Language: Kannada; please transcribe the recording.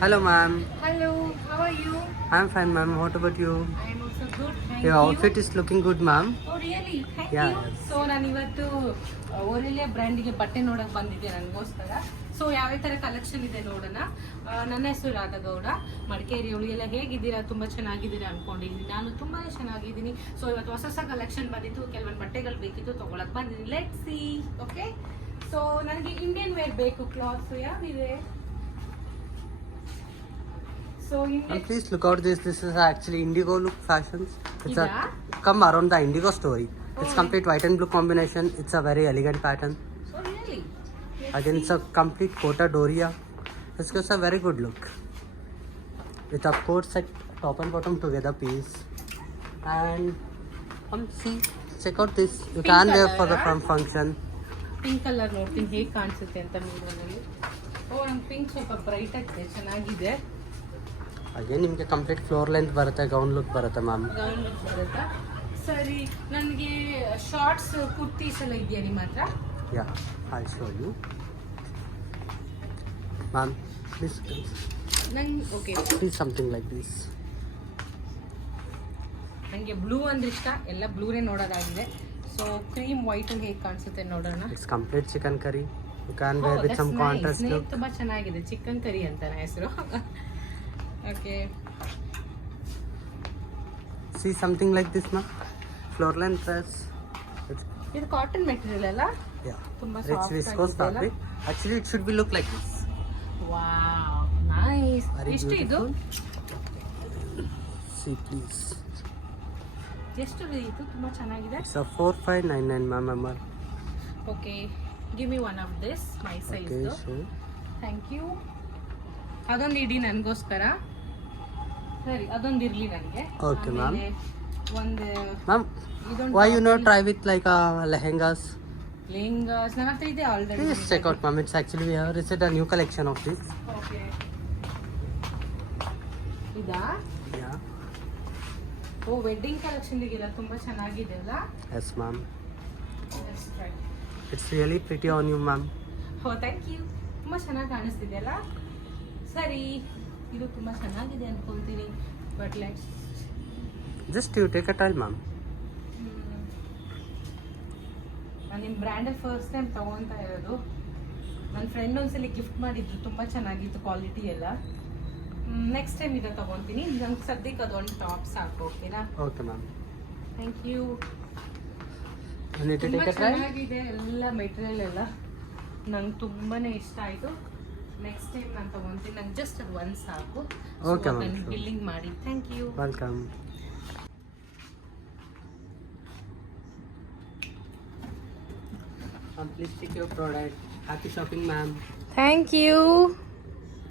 Hello, ma'am. Hello, how are you? I'm fine, ma'am. What about you? I am also good, thank Your you. outfit is looking good, ma'am. Oh really? Thank Yeah, you. yes. So ನಾನು ಇವತ್ತು ಓರೆಲಿಯಾ ಬ್ರ್ಯಾಂಡಿಗೆ ಬಟ್ಟೆ ನೋಡಕ್ ಬಂದಿದ್ದೆ ನನಗೋಸ್ಕರ. ಸೊ ಯಾವ ಥರ ಕಲೆಕ್ಷನ್ ಇದೆ ನೋಡೋಣ. ನನ್ನ ಹೆಸರು ರಾಧಗೌಡ, ಮಡಿಕೇರಿ ಎಲ್ಲ ಹೇಗಿದ್ದೀರಾ? ತುಂಬ ಚೆನ್ನಾಗಿದ್ದೀರಾ ಅನ್ಕೊಂಡಿದ್ದೀನಿ. ನಾನು ತುಂಬಾ ಚೆನ್ನಾಗಿದ್ದೀನಿ. ಸೊ ಇವತ್ತು ಹೊಸ ಕಲೆಕ್ಷನ್ ಬಂದಿತ್ತು, ಕೆಲವೊಂದು ಬಟ್ಟೆಗಳು ಬೇಕಿತ್ತು, ತಗೊಳಕ್ ಬಂದಿದ್ದೀನಿ. Let's see. ಓಕೆ, ಸೊ ನನಗೆ ಇಂಡಿಯನ್ ವೇರ್ ಬೇಕು. Clothes ಯಾವಿದೆ? So And please look out this. This is actually Indigo look fashions. It's Yeah. come around the Indigo story. It's Oh. complete white and blue combination. It's a very elegant pattern. Oh really? Again, it's a complete Kota Doria. It's just a very good look. With a coat set, top and bottom together piece. And see, check out this. You Pink can wear color, for the huh? function. Pink colour ನೋಡ್ತೀನಿ ಹೇಗೆ ಕಾಣಿಸುತ್ತೆ ಅಂತ ಮೀರಲ್ಲಿ. ಓ ನಂಗೆ ಪಿಂಕ್ ಸ್ವಲ್ಪ ಬ್ರೈಟ್ ಆಗಿದೆ, ಚೆನ್ನಾಗಿದೆ. Again, ನಿಮಗೆ ಕಂಪ್ಲೀಟ್ ಫ್ಲೋರ್ ಲೆಂತ್ ಬರುತ್ತೆ, ಗೌನ್ ಲುಕ್ ಬರುತ್ತೆ ಮ್ಯಾಮ್. ಗೌನ್ ಲುಕ್ ಬರುತ್ತಾ? ಸರಿ, ನನಗೆ ಶಾರ್ಟ್ಸ್ ಕುರ್ತೀಸ್ ಎಲ್ಲ ಇದೆಯಾ ನಿಮ್ಮ ಹತ್ರ? Yeah, I show you ma'am. Please ನಂಗೆ okay, please something like this. ನನಗೆ ಬ್ಲೂ ಅಂದ್ರೆ ಇಷ್ಟ, ಎಲ್ಲ ಬ್ಲೂನೇ ನೋಡೋದಾಗಿದೆ. ಸೊ ಕ್ರೀಮ್ ವೈಟ್ ಹೇಗೆ ಕಾಣಿಸುತ್ತೆ ನೋಡೋಣ. It's complete chicken curry. You can wear with some contrast look. ತುಂಬ ಚೆನ್ನಾಗಿದೆ, ಚಿಕನ್ ಕರಿ ಅಂತಾನೆ ಹೆಸರು. Okay, See something like this, ma'am. Floor length dress. ಇದು ಕಾಟನ್ ಮೆಟೀರಿಯಲ್ ಅಲ್ಲ? Yeah. ತುಂಬಾ Rich soft viscose fabric. Actually, it should be look like this. Wow, nice. Very ಎಷ್ಟು ಇದು? beautiful. See, please. ಎಷ್ಟು ಇದು? ತುಂಬ ಚೆನ್ನಾಗಿದೆ. It's a 4599, ma'am. Amar. Okay, give me one of this, my size. Okay, so. Thank you. ಅದೊಂದು ಇಡಿ ನನಗೋಸ್ಕರ. ಸರಿ, ಅದೊಂದು ಇರಲಿ ನನಗೆ. Okay, ma'am. ಒಂದು Ma'am, ಇದೊಂದು why you not try with like lehengas? Lehengas ನನ್ನ ಹತ್ರ ಇದೆ already. Please check out, ma'am. It's actually we have received a new collection of this. Okay, ಇದಾ? Yeah. ಓ, ವೆಡ್ಡಿಂಗ್ ಕಲೆಕ್ಷನ್ಗೆಲ್ಲ ತುಂಬ ಚೆನ್ನಾಗಿದೆ ಅಲ್ಲ? Yes, ma'am. Let's try. It's really pretty on you, ma'am. ಓ, ಥ್ಯಾಂಕ್ ಯು. ತುಂಬ ಚೆನ್ನಾಗಿ ಕಾಣಿಸ್ತಿದೆ ಅಲ್ಲ? ಸರಿ, ಇದು ತುಂಬ ಚೆನ್ನಾಗಿದೆ ಅನ್ಕೊಂತೀನಿ. But let's Just you take a trial, ma'am. ನಾನು ನಿಮ್ಮ ಬ್ರ್ಯಾಂಡಲ್ಲಿ ಫಸ್ಟ್ ಟೈಮ್ ತೊಗೊತಾ ಇರೋದು. ನನ್ನ ಫ್ರೆಂಡ್ ಒಂದ್ಸಲಿ ಗಿಫ್ಟ್ ಮಾಡಿದ್ರು, ತುಂಬ ಚೆನ್ನಾಗಿತ್ತು ಕ್ವಾಲಿಟಿ ಎಲ್ಲ. ನೆಕ್ಸ್ಟ್ ಟೈಮ್ ಇದು ತೊಗೊತೀನಿ. ನಂಗೆ ಸದ್ಯಕ್ಕೆ ಅದೊಂದು ಟಾಪ್ ಸಾಕು. ಓಕೆನಾ? Okay, ma'am. Thank you. You need to ತುಂಬ take a trial. ಚೆನ್ನಾಗಿದೆ ಎಲ್ಲ ಮೆಟೀರಿಯಲ್ ಎಲ್ಲ, ನಂಗೆ ತುಂಬಾ ಇಷ್ಟ ಆಯಿತು. ನೆಕ್ಸ್ಟ್ ಟೈಮ್ ನಾನು ತೊಗೊತೀನಿ. ನಂಗೆ ಜಸ್ಟ್ ಅದು ಒಂದು ಸಾಕು. Okay, ma'am. ನನಗೆ Sure. ಬಿಲ್ಲಿಂಗ್ ಮಾಡಿ. Thank you. Welcome. Please check your product. Happy shopping, ma'am. Thank you.